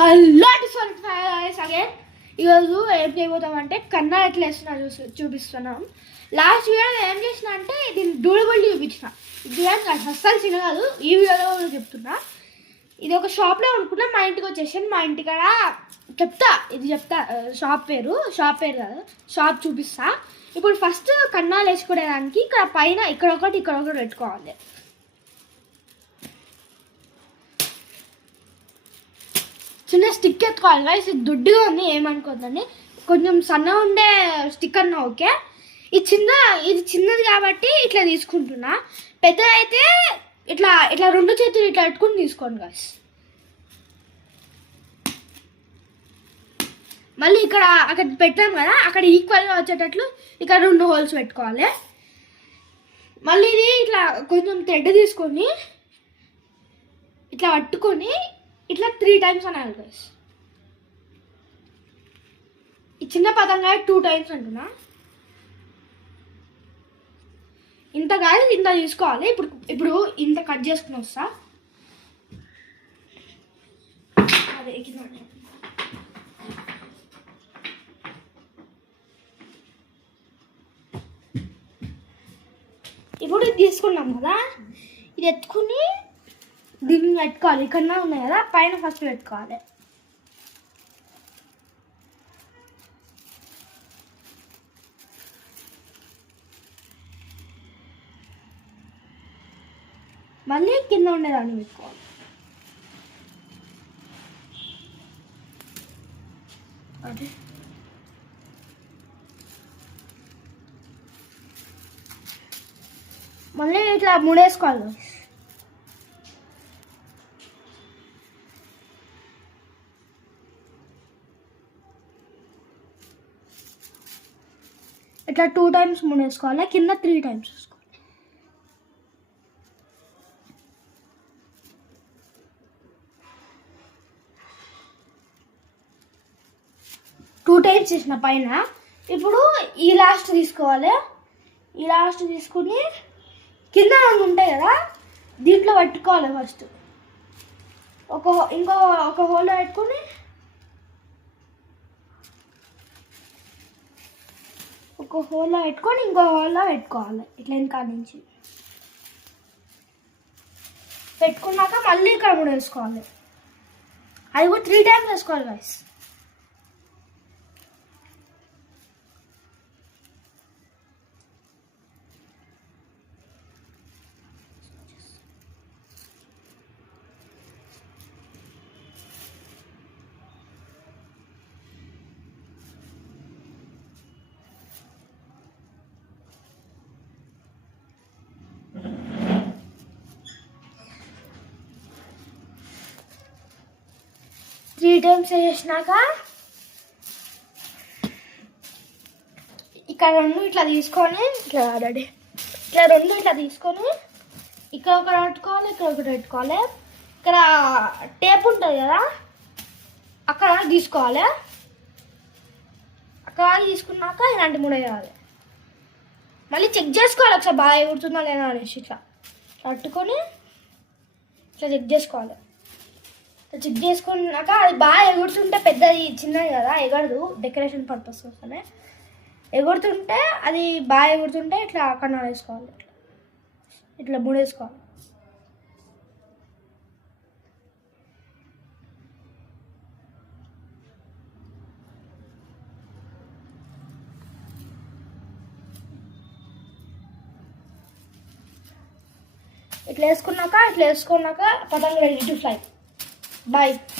Hello again ఈరోజు ఏం చేయబోతామంటే కన్నా ఎట్లా వేస్తున్నా చూపిస్తున్నాం. లాస్ట్ వీడియో ఏం చేసిన అంటే దీన్ని డూడబుల్ చూపించిన. ఇది అస్సలు చిన్న కాదు, ఈ వీడియోలో చెప్తున్నా. ఇది ఒక షాప్లో అనుకున్నా, మా ఇంటికి వచ్చేసాను. మా ఇంటికాడ చెప్తా షాప్ పేరు కాదు, షాప్ చూపిస్తా. ఇప్పుడు ఫస్ట్ కన్నాలు వేసుకోవడానికి ఇక్కడ పైన ఇక్కడ ఒకటి పెట్టుకోవాలి. చిన్న స్టిక్ ఎత్తుకోవాలి గైస్. ఇది దుడ్డుగా ఉంది, ఏమనుకోద్దండి. కొంచెం సన్నగా ఉండే స్టిక్ అన్నా ఓకే. ఇది చిన్నది కాబట్టి ఇట్లా తీసుకుంటున్నా. పెద్దది అయితే ఇట్లా ఇట్లా రెండు చేతులు ఇట్లా పెట్టుకుని తీసుకోండి గైస్. మళ్ళీ అక్కడ పెట్టాం కదా, అక్కడ ఈక్వల్గా వచ్చేటట్లు ఇక్కడ 2 హోల్స్ పెట్టుకోవాలి. మళ్ళీ ఇది ఇట్లా కొంచెం థ్రెడ్ తీసుకొని ఇట్లా పట్టుకొని ఇట్లా 3 టైమ్స్ అనాలి గైస్. ఈ చిన్న పదంగా 2 టైమ్స్ అంటున్నా. ఇంత కాదు, ఇంత తీసుకోవాలి. ఇప్పుడు ఇంత కట్ చేసుకుని వస్తా. అదే ఇప్పుడు ఇది తీసుకున్నాం కదా, ఇది ఎత్తుకుని దీన్ని పెట్టుకోవాలి. ఇక్కడ ఉన్నాయి కదా, పైన ఫస్ట్ పెట్టుకోవాలి. మళ్ళీ కింద ఉండేదాన్ని పెట్టుకోవాలి. అదే మళ్ళీ ఇట్లా ముడేసుకోవాలి. ఇట్లా 2 టైమ్స్ ముడేసుకోవాలి, కింద 3 టైమ్స్ వేసుకోవాలి. టూ టైమ్స్ చేసిన పైన. ఇప్పుడు ఈ లాస్ట్ తీసుకోవాలి. ఈ లాస్ట్ తీసుకుని కింద ఉంటాయి కదా, దీంట్లో పెట్టుకోవాలి. ఫస్ట్ ఇంకో హోల్లో పెట్టుకొని ఇంకో హోల్లో పెట్టుకోవాలి. ఇట్లా ఇంకా నుంచి పెట్టుకున్నాక మళ్ళీ ఇక్కడ కూడా వేసుకోవాలి. అది కూడా 3 టైమ్స్ వేసుకోవాలి గైస్. త్రీ టైమ్స్ వేసినాక ఇక్కడ 2 ఇట్లా తీసుకొని ఇట్లా తీసుకొని ఇక్కడ ఒకటి పెట్టుకోవాలి, ఇక్కడ ఒకటి పెట్టుకోవాలి. ఇక్కడ టేప్ ఉంటుంది కదా, అక్కడ తీసుకోవాలి. అక్కడ తీసుకున్నాక ఇలాంటి ముడేయాలి. మళ్ళీ చెక్ చేసుకోవాలి ఒకసారి బాగా ఎగురుతుందా లేదా అనేసి. ఇట్లా పట్టుకొని ఇట్లా చెక్ చేసుకోవాలి. చెక్ చేసుకున్నాక అది బాగా ఎగురుతుంటే, పెద్దది చిన్నది కదా ఎగరదు, డెకరేషన్ పర్పస్ కోసమే. ఎగురుతుంటే అది బాగా ఎగురుతుంటే ఇట్లా కన్నా వేసుకోవాలి. ఇట్లా ముడేసుకోవాలి. ఇట్లా వేసుకున్నాక పతంగ రెడీ టు ఫ్లై. Bye.